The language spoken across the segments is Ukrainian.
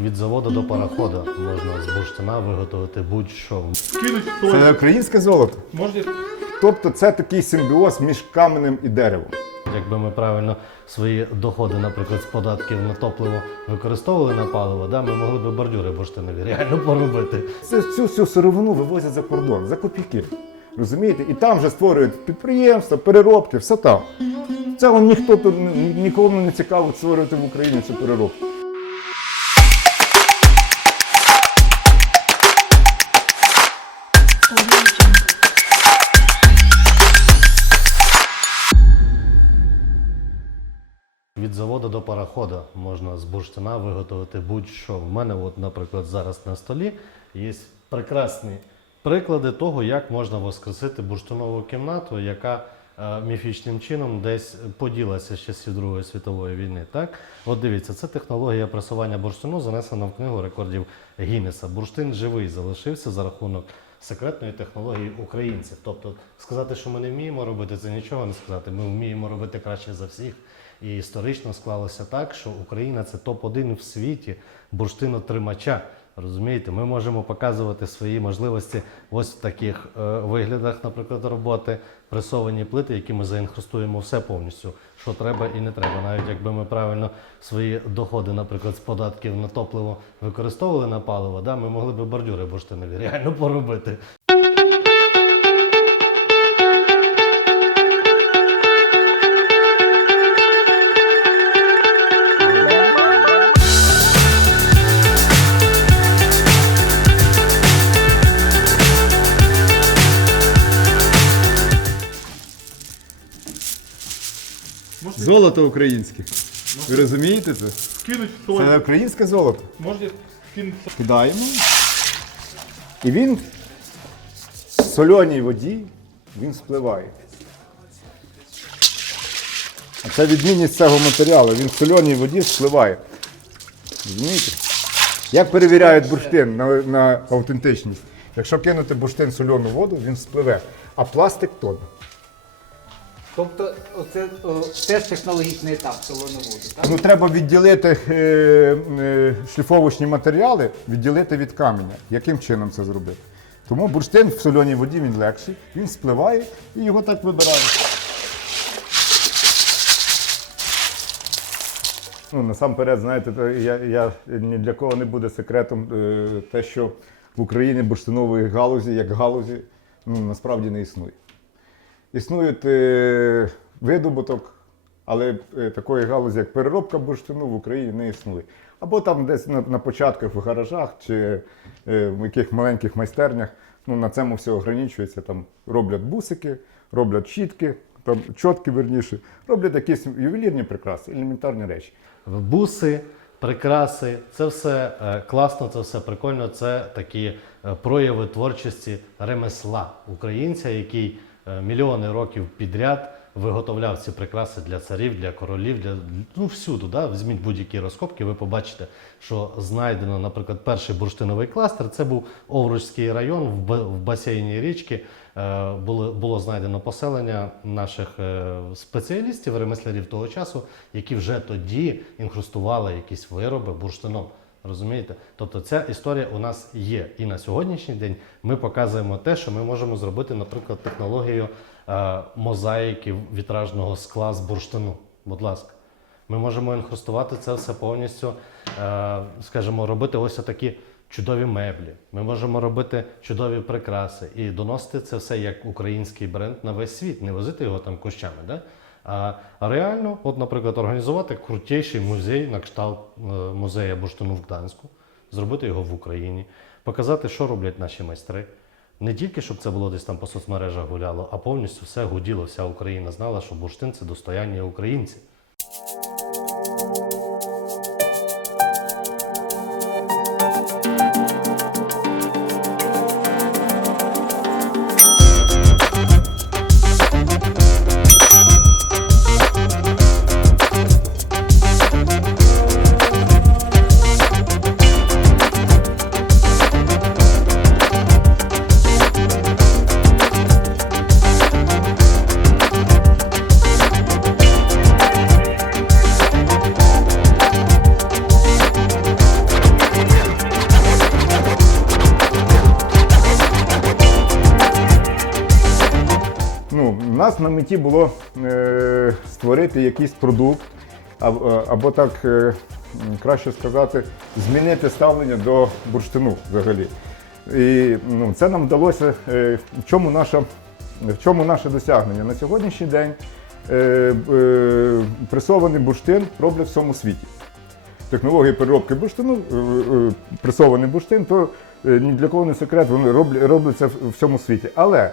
Від заводу до парохода можна з бурштина виготовити будь-що. Це українське золото. Можна Тобто це такий симбіоз між каменем і деревом. Якби ми правильно свої доходи, наприклад, з податків на топливо використовували на паливо, да, ми могли б бордюри бурштинові реально поробити. Це цю всю сировину вивозять за кордон, за копійки. Розумієте? І там вже створюють підприємства, переробки, все там. Це ніхто тут ні- нікому не цікаво створювати в Україні цю переробку. Заводу до парохода можна з бурштина виготовити будь-що. В мене, от, наприклад, зараз на столі є прекрасні приклади того, як можна воскресити бурштинову кімнату, яка е, міфічним чином десь поділася з часів Другої світової війни. Так, от дивіться, це технологія пресування бурштину занесена в книгу рекордів Гіннеса. Бурштин живий залишився за рахунок секретної технології українців. Тобто сказати, що ми не вміємо робити, це нічого не сказати. Ми вміємо робити краще за всіх. І історично склалося так, що Україна це топ-1 в світі бурштинотримача. Розумієте, ми можемо показувати свої можливості ось в таких е, виглядах, наприклад, роботи, пресовані плити, які ми заінхрустуємо все повністю, що треба і не треба. Навіть якби ми правильно свої доходи, наприклад, з податків на топливо використовували на паливо, да, ми могли б бордюри бурштинові реально поробити. Золото українське. Ви розумієте це? кинуть соль. Це українське золото. Кинуть соль. Кидаємо. І він в соленій воді він спливає. А це відмінність цього матеріалу. Він в соленій воді спливає. Розумієте? Як перевіряють бурштин на, на автентичність? Якщо кинути бурштин в солену воду, він спливе, а пластик тоне. Тобто оце о, теж технологічний етап солону воду, так? Ну, треба відділити е, е, шліфовочні матеріали, відділити від каменя. Яким чином це зробити? Тому бурштин в соленій воді він легший, він спливає і його так вибираємо. Ну, насамперед, знаєте, я, я, ні для кого не буде секретом е, те, що в Україні бурштинової галузі, як галузі, ну, насправді не існує. Існують е, видобуток, але е, такої галузі, як переробка бурштину, в Україні не існує. Або там десь на, на початках в гаражах чи е, в яких маленьких майстернях ну, на цьому все ограничується. Там роблять бусики, роблять щітки, там чотки верніше, роблять якісь ювелірні прикраси, елементарні речі. Буси, прикраси, це все класно, це все прикольно. Це такі прояви творчості ремесла українця, який мільйони років підряд виготовляв ці прикраси для царів, для королів, для ну всюди. Да? Візьміть будь-які розкопки, ви побачите, що знайдено, наприклад, перший бурштиновий кластер. Це був Овручський район в, басейні річки. Е, Було, було знайдено поселення наших е, спеціалістів, ремеслярів того часу, які вже тоді інхрустували якісь вироби бурштином. Розумієте? Тобто ця історія у нас є. І на сьогоднішній день ми показуємо те, що ми можемо зробити, наприклад, технологію е, мозаїки вітражного скла з бурштину. Будь ласка. Ми можемо інхрустувати це все повністю, е, скажімо, робити ось такі чудові меблі. Ми можемо робити чудові прикраси і доносити це все як український бренд на весь світ, не возити його там кущами. Да? А реально, от, наприклад, організувати крутіший музей на кшталт музею музея бурштину в Гданську, зробити його в Україні, показати, що роблять наші майстри. Не тільки щоб це було десь там по соцмережах гуляло, а повністю все гуділо, вся Україна знала, що бурштин це достояння українців. Нас на меті було е, створити якийсь продукт, або, або так е, краще сказати, змінити ставлення до бурштину взагалі. І ну, це нам вдалося. Е, в чому наша в чому наше досягнення? На сьогоднішній день е, е, пресований бурштин роблять в всьому світі. Технології переробки бурштину, е, е, пресований бурштин, то е, ні для кого не секрет, вони роблять, робляться в всьому світі. Але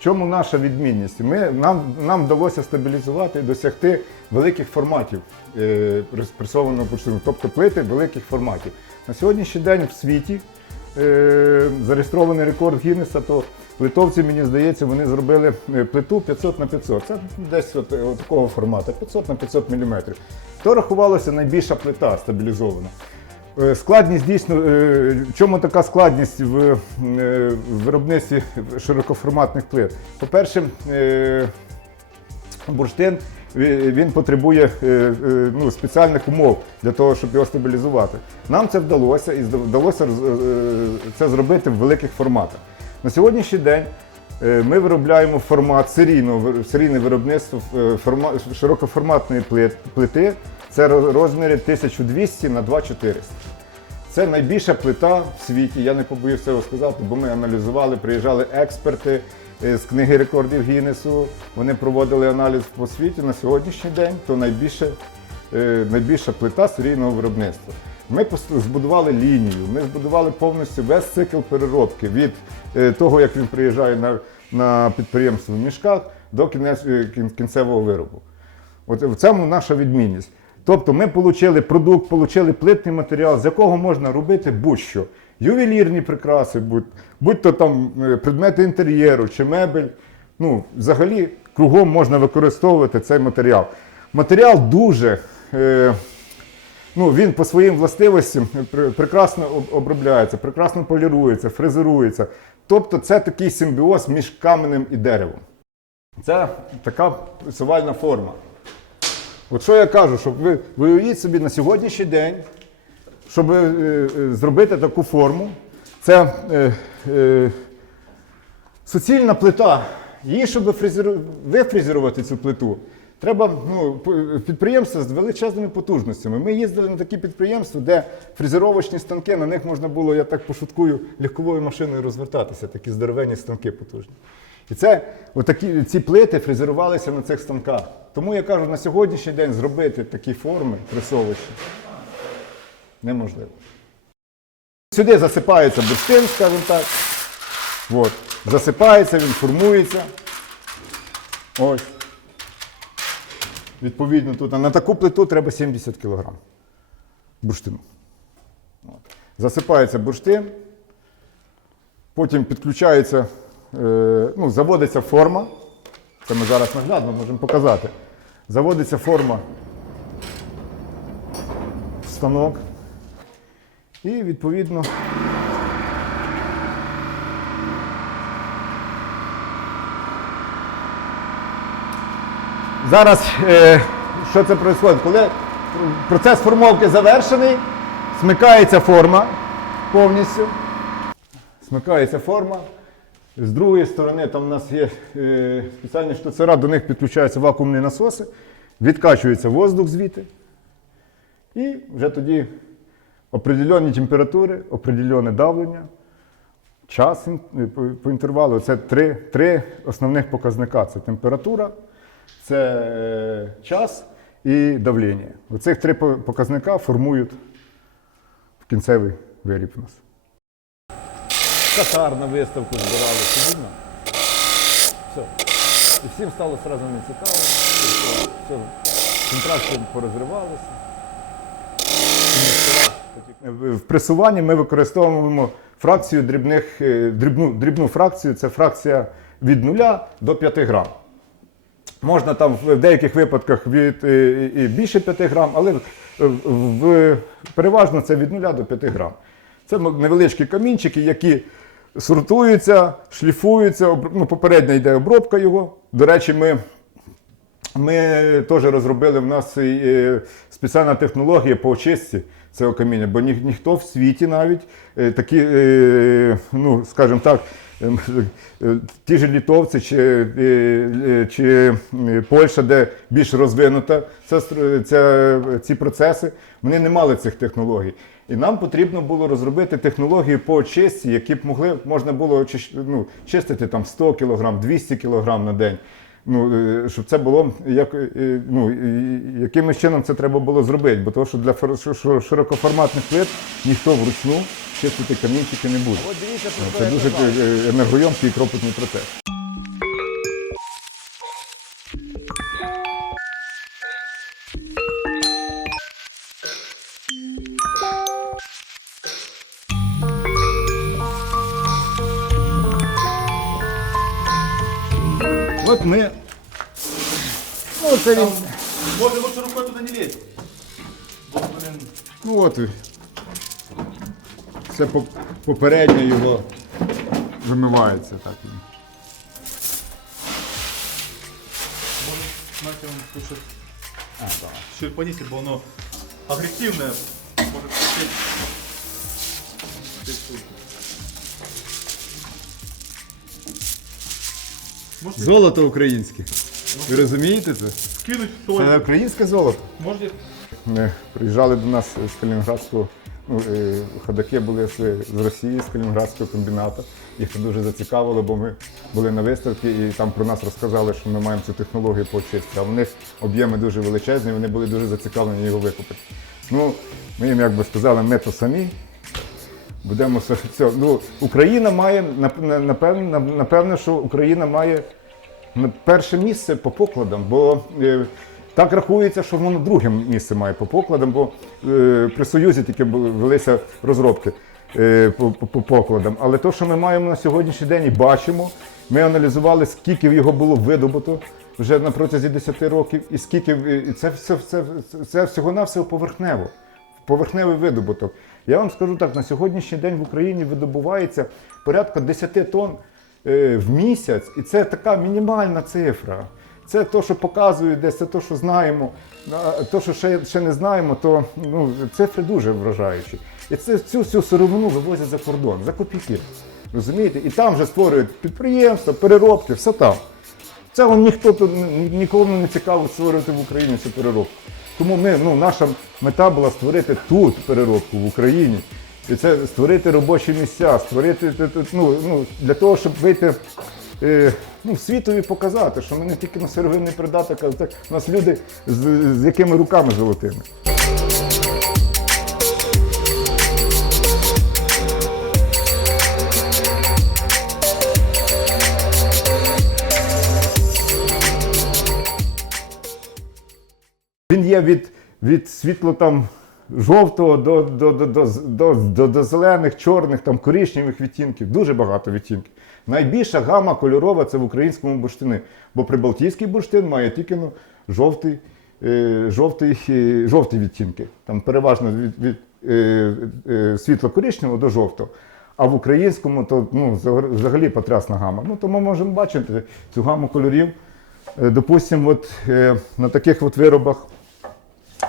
в чому наша відмінність? Ми, нам, нам вдалося стабілізувати і досягти великих форматів е, прес- пресованого бурштину, тобто плити великих форматів. На сьогоднішній день в світі е, зареєстрований рекорд Гіннеса, то литовці, мені здається, вони зробили е, плиту 500 на 500. Це десь от, от такого формату, 500 на 500 мм. То рахувалося найбільша плита стабілізована. Е, Складність дійсно, е, в чому така складність в е, виробництві широкоформатних плит? По-перше, бурштин він потребує ну, спеціальних умов для того, щоб його стабілізувати. Нам це вдалося і вдалося це зробити в великих форматах. На сьогоднішній день ми виробляємо формат серійного серійне виробництво форма, широкоформатної плит- плити. Це розміри 1200 на 2400. Це найбільша плита в світі. Я не побоюсь цього сказати, бо ми аналізували, приїжджали експерти е, з книги рекордів Гіннесу. Вони проводили аналіз по світі. На сьогоднішній день то найбільше, е, найбільша плита серійного виробництва. Ми збудували лінію, ми збудували повністю весь цикл переробки від е, того, як він приїжджає на, на підприємство в мішках до кінцевого виробу. От в цьому наша відмінність. Тобто ми отримали продукт, отримали плитний матеріал, з якого можна робити будь-що. Ювелірні прикраси, будь, будь-то там е, предмети інтер'єру чи мебель. Ну, взагалі, кругом можна використовувати цей матеріал. Матеріал дуже. Е, Ну, він по своїм властивостям прекрасно обробляється, прекрасно полірується, фрезерується. Тобто це такий симбіоз між каменем і деревом. Це така пресувальна форма. От що я кажу, щоб ви, ви уявіть собі на сьогоднішній день, щоб е, е, зробити таку форму, це е, е, суцільна плита. Її, щоб фрезеру- вифрезерувати цю плиту, треба ну, підприємства з величезними потужностями. Ми їздили на такі підприємства, де фрезеровочні станки, на них можна було, я так пошуткую, легковою машиною розвертатися, такі здоровенні станки потужні. І це отакі, ці плити фрезерувалися на цих станках. Тому я кажу, на сьогоднішній день зробити такі форми пресовища неможливо. Сюди засипається бурштин, скажімо так. От. Засипається, він формується. Ось. Відповідно, тут на таку плиту треба 70 кг бурштину. От. Засипається бурштин, потім підключається, ну, заводиться форма. Це ми зараз наглядно можемо показати. Заводиться форма в станок. І відповідно. Зараз е, що це відбувається? Коли процес формовки завершений, смикається форма повністю. Смикається форма. З другої сторони, там у нас є е, спеціальні штуцера, до них підключаються вакуумні насоси, відкачується воздух звідти. І вже тоді определенні температури, определенне давлення, час е, по- інтервалу. Це три, три основних показника: це температура, це е, час і давлення. Оцих три показника формують кінцевий виріб у нас. Катар на виставку збирали сидімо. Все. І всім стало одразу не цікаво. Все, все. Контракти порозривалися. В пресуванні ми використовуємо фракцію дрібних, е, дрібну, дрібну фракцію, це фракція від 0 до 5 грам. Можна там в деяких випадках від е, і більше 5 грам, але в, переважно це від 0 до 5 грам. Це невеличкі камінчики, які сортуються, шліфуються, ну, попередня йде обробка його. До речі, ми ми теж розробили в нас е, спеціальна технологія по очистці цього каміння, бо ні, ніхто в світі навіть е, такі, е, ну, скажімо так, ем, ті ж літовці чи, чи Польща, де більш розвинута ця, ця, ці процеси, вони не мали цих технологій. І нам потрібно було розробити технології по очистці, які б могли можна було ну, чистити там 100 кг, 200 кг на день. Ну, е, щоб це було як, е, ну, і- якимось чином це треба було зробити, бо того, що для широкоформатних плит ніхто вручну чистити камінчики не буде. Ну, Це дуже е, енергойомкий і кропотний процес. Ми. Ну, це він. Може лучше рукой туда не лезть. Бо, блин, Ну от. Це по- попередньо його вимивається так. знаете, он слушает. А, да. Чуть понизьте, бо оно агрессивное. Может хотеть. Золото українське. Ви розумієте це? скинуть? Це українське золото. Можете Ми приїжджали до нас з Калінінградського, ну, е, ходаки були з, з Росії, з Калінінградського комбіната. Їх це дуже зацікавило, бо ми були на виставці і там про нас розказали, що ми маємо цю технологію по очистці. А в них об'єми дуже величезні, вони були дуже зацікавлені його викупити. Ну, ми їм якби сказали, ми то самі. Будемо все. Ну, Україна має, нап- напевно, напевно, що Україна має перше місце по покладам, бо е, так рахується, що воно друге місце має по покладам, бо е, при Союзі тільки велися розробки е, по, по, по покладам. Але те, що ми маємо на сьогоднішній день і бачимо, ми аналізували, скільки його було видобуто вже на протязі 10 років, і скільки це, це, це, це всього-навсього поверхнево поверхневий видобуток. Я вам скажу так: на сьогоднішній день в Україні видобувається порядка 10 тонн е, в місяць, і це така мінімальна цифра. Це те, що показують десь, це те, що знаємо. Те, що ще, ще не знаємо, то ну, цифри дуже вражаючі. І це цю всю сировину вивозять за кордон, за копійки. Розумієте? І там вже створюють підприємства, переробки, все там. Це ніхто тут ні- нікому не цікаво створювати в Україні цю переробку. Тому ми, ну, наша мета була створити тут переробку в Україні. І це створити робочі місця, створити ну, ну, для того, щоб вийти е, ну, світові показати, що ми не тільки на сировинний придаток, а так, у нас люди з, з якими руками золотими. Він є від, від світло там жовтого до, до, до, до, до, до, до зелених, чорних, там коричневих відтінків, дуже багато відтінків. Найбільша гама кольорова це в українському бурштини, бо прибалтійський бурштин має тільки ну, жовтий, е, жовтий, е, жовті відтінки. Там переважно від, від е, е, світло-коричневого до жовтого. А в українському то ну, взагалі- потрясна гама. Ну, то ми можемо бачити цю гаму кольорів. Допустимо, от, на таких от виробах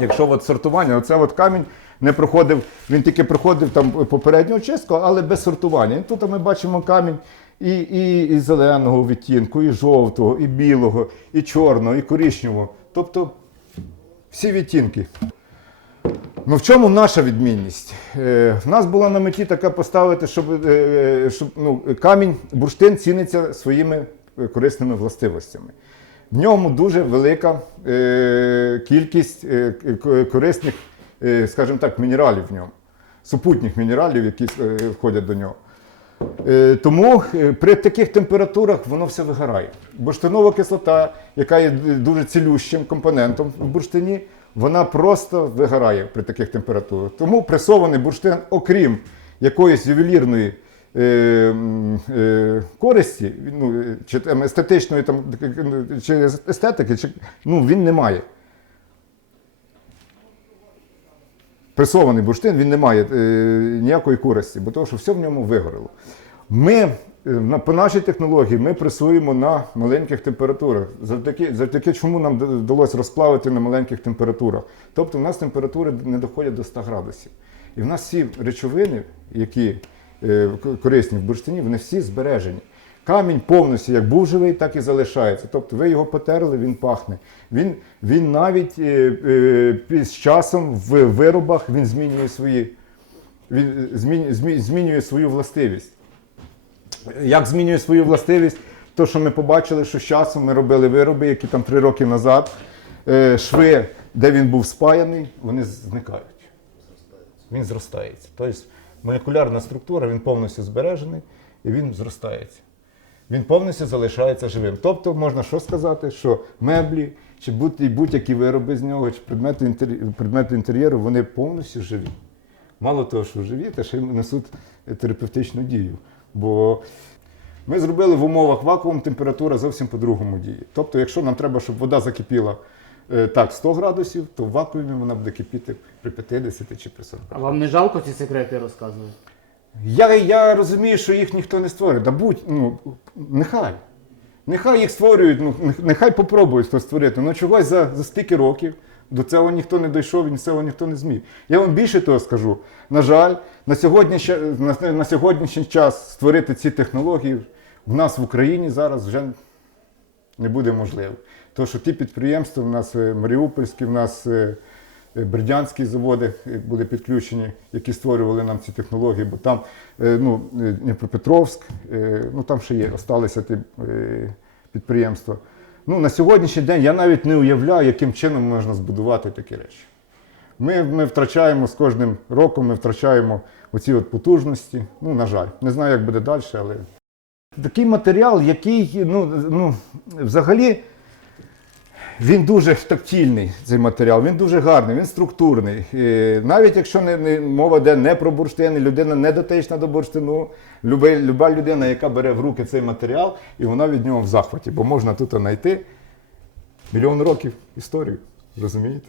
Якщо от сортування, оце от камінь не проходив, він тільки проходив там попередню очистку, але без сортування. І тут ми бачимо камінь і, і, і зеленого відтінку, і жовтого, і білого, і чорного, і коричневого. Тобто всі відтінки. Ну в чому наша відмінність? Е, в нас була на меті така поставити, щоб, е, щоб ну, камінь, бурштин ціниться своїми е, корисними властивостями. В ньому дуже велика е, кількість е, корисних, е, скажімо так, мінералів в ньому, супутніх мінералів, які входять до нього. Тому при таких температурах воно все вигорає. Бурштинова кислота, яка є дуже цілющим компонентом в бурштині, вона просто вигорає при таких температурах. Тому пресований бурштин, окрім якоїсь ювелірної користі, ну, е, чи там, естетичної там, чи естетики, чи, ну, він не має. пресований бурштин, він не має е, ніякої користі, бо того, що все в ньому вигоріло. Ми е, на, по нашій технології ми пресуємо на маленьких температурах. Завдяки, завдяки чому нам вдалося розплавити на маленьких температурах. Тобто в нас температури не доходять до 100 градусів. І в нас всі речовини, які е, корисні в бурштині, вони всі збережені. Камінь повністю як був живий, так і залишається. Тобто ви його потерли, він пахне. Він, він навіть е, е, з часом в виробах він змінює свої, він змінює, змінює свою властивість. Як змінює свою властивість? То, що ми побачили, що з часом ми робили вироби, які там три роки назад, е, шви, де він був спаяний, вони зникають. Він зростається. Тобто молекулярна структура, він повністю збережений і він зростається. Він повністю залишається живим. Тобто можна що сказати, що меблі, чи будь- будь-які вироби з нього, чи предмети, інтері... предмети інтер'єру, вони повністю живі. Мало того, що живі, та ще й несуть терапевтичну дію. Бо ми зробили в умовах вакуум температура зовсім по-другому діє. Тобто, якщо нам треба, щоб вода закипіла так 100 градусів, то в вакуумі вона буде кипіти при 50 чи при 40. А вам не жалко ці секрети розказувати? Я, я розумію, що їх ніхто не створює. Да будь, ну, нехай. Нехай їх створюють, ну, нехай попробують то створити. Ну чогось за, за стільки років до цього ніхто не дійшов і до цього ніхто не зміг. Я вам більше того скажу. На жаль, на сьогоднішній, на, на сьогоднішній час створити ці технології в нас в Україні зараз вже не буде можливо. Тому що ті підприємства в нас е, маріупольські, в нас е, е, бердянські заводи були підключені, які створювали нам ці технології, бо там ну, Дніпропетровськ, ну там ще є, осталися ті підприємства. Ну, на сьогоднішній день я навіть не уявляю, яким чином можна збудувати такі речі. Ми, ми втрачаємо з кожним роком, ми втрачаємо оці от потужності. Ну, на жаль, не знаю, як буде далі, але такий матеріал, який ну, ну, взагалі він дуже тактильний, цей матеріал, він дуже гарний, він структурний. І навіть якщо не, не, мова йде не про бурштин, людина не дотична до бурштину, люба, люба людина, яка бере в руки цей матеріал, і вона від нього в захваті, бо можна тут знайти мільйон років історію. Розумієте?